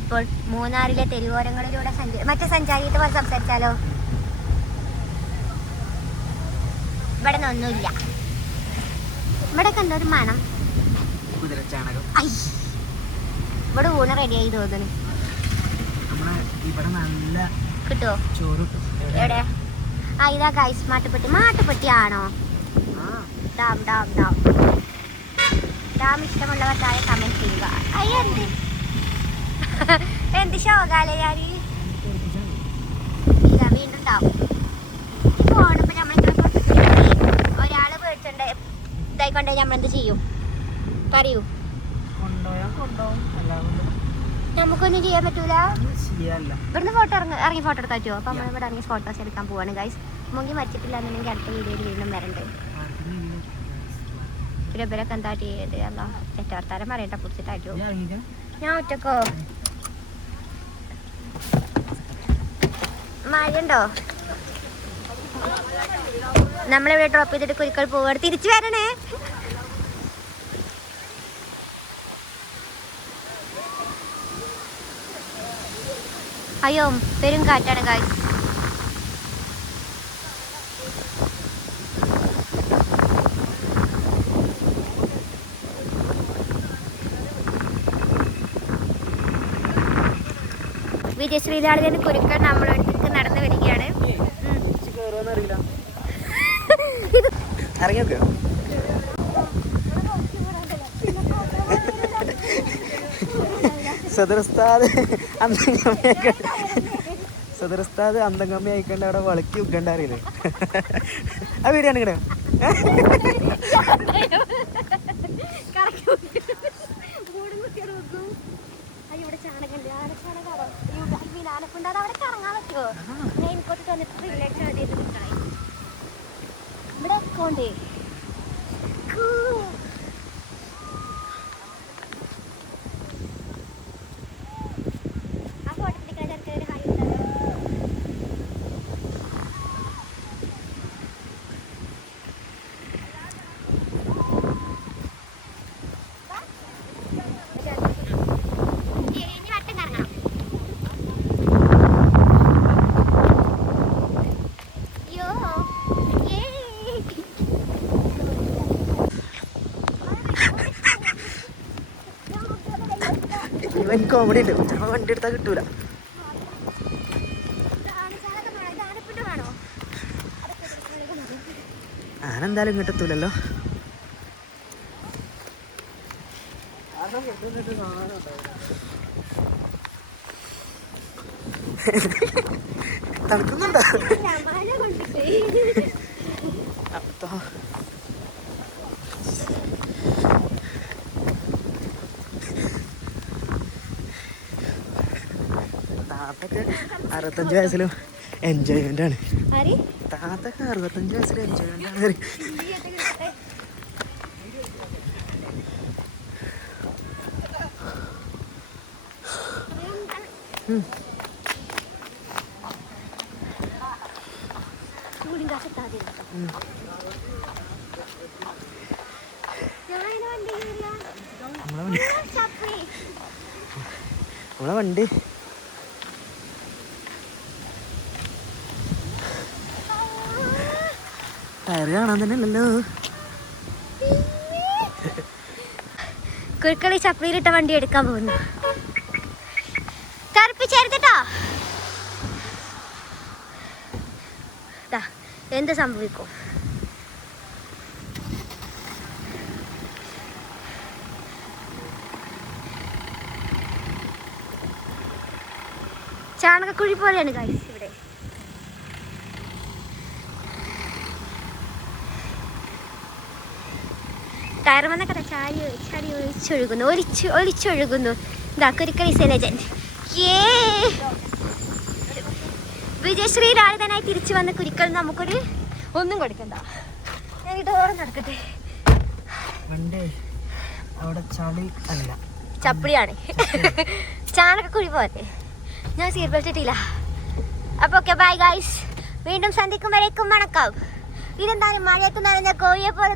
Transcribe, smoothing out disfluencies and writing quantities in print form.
ഇപ്പോൾ മൂന്നാറിലെ തെരുവോരങ്ങളിലൂടെ മറ്റേ സഞ്ചാരിയുടെ പോലെ സംസാരിച്ചാലോ? ഇവിടെ ഒന്നുമില്ല. ഇവിടെ എന്തോ ഒരു മണം. ഇവിടെ ഊണ് റെഡിയായി തോന്നുന്നു. കിട്ടുമോ? എവിടെ? ആ ഇതാ ഗൈസ് മാട്ടുപ്പെട്ടി. മാട്ടുപ്പെട്ടിയാണോ? ഡാം ഡാം ഡാം ഡാം ഇഷ്ടമുള്ളവർ താഴെ കമന്റ് ചെയ്യുക. അയ്യന്ത് എന്ത് ശോകാലേ ഞാൻ വീണ്ടും ഡാം. ഈ ഫോണിപ്പോ നമ്മളിങ്ങനെ ഒരാള് പേടിച്ചുണ്ട് ഇതായിക്കൊണ്ടേ നമ്മളെന്ത് ചെയ്യും പറയൂ? നമുക്കൊന്നും ചെയ്യാൻ പറ്റൂല. ഇവിടുന്ന് ഫോട്ടോ ഇറങ്ങി ഫോട്ടോ എടുക്കാൻ പറ്റുമോ? അപ്പൊ നമ്മളിവിടെ ഇറങ്ങി ഫോട്ടോസ് എടുക്കാൻ പോവാണ് ഗൈസ്. മുങ്ങി മരിച്ചിട്ടില്ല എന്നുണ്ടെങ്കിൽ അടുത്ത വീഡിയോയിൽ വീണ്ടും വരണ്ട്. പിന്നെ ഇവരൊക്കെ എന്താ ചെയ്ത് അല്ല തെറ്റാർത്താരം പറയണ്ട കുറിച്ചിട്ടാറ്റോ. ഞാൻ ഒറ്റക്കോ? മഴയുണ്ടോ? നമ്മളിവിടെ ഡ്രോപ്പ് ചെയ്തിട്ട് കുരിക്കൾ പോവാണ്. തിരിച്ചു വരണേ. അയ്യോ പെരും കാറ്റാണ് ഗൈസ്. വിജയശ്രീലാളിന് കുരുക്കൾ നമ്മളടുത്തേക്ക് നടന്നു വരികയാണ്. സദർസ്ഥാത് അന്തംഗമ്മ അയക്കണ്ട അവിടെ വളക്കി വെക്കണ്ട അറിയില്ലേ? ആ വീടാണ് ഇങ്ങനെ കോമഡി ഉണ്ട്. ചിലപ്പോൾ വണ്ടി എടുത്താൽ കിട്ടൂല. ഞാനെന്തായാലും ഇങ്ങോട്ട് എത്തൂലല്ലോ. തണുക്കുന്നുണ്ടോ? താത്തൊക്കെ 65 വയസ്സിലും എൻജോയ്മെന്റ് ആണ്. താത്തൊക്കെ 65 വയസ്സിലും എൻജോയ്മെന്റ് ആണ്. നമ്മളെ വണ്ടി ടയർ കാണാൻ തന്നെ അല്ലല്ലോ. കുരുക്കളി ചപ്പിയിലിട്ട വണ്ടി എടുക്കാൻ പോകുന്നു. കറുപ്പിച്ചെടുത്തിട്ടോ എന്ത് സംഭവിക്കും? ചാണകക്കുഴി പോലെയാണ് ഗൈസ് ഇവിടെ. ടയറുമെന്നൊക്കെ ചാരി ചാരി ഒലിച്ചൊഴുകുന്നു. ഇതാ കുരുക്കളി സെലജന്റ്. വിജയശ്രീ രാളിതനായി തിരിച്ചു വന്ന കുരുക്കൾ നമുക്കൊരു ഒന്നും കൊടുക്കണ്ട. ഞാൻ ഇതോടെ നടക്കട്ടെ. ചപ്പിളിയാണ്. ചാണകക്കുഴി പോലെ. ഞാൻ സീറ്റ് ബെൽറ്റ് ഇട്ടില്ല. അപ്പോൾ ഓക്കെ ബൈ ഗൈസ്. വീണ്ടും സന്ധിക്കും വരേക്കും വണക്കം. ഇതെന്തായാലും മഴയത്ത് നനഞ്ഞ കോഴിയെ പോലെ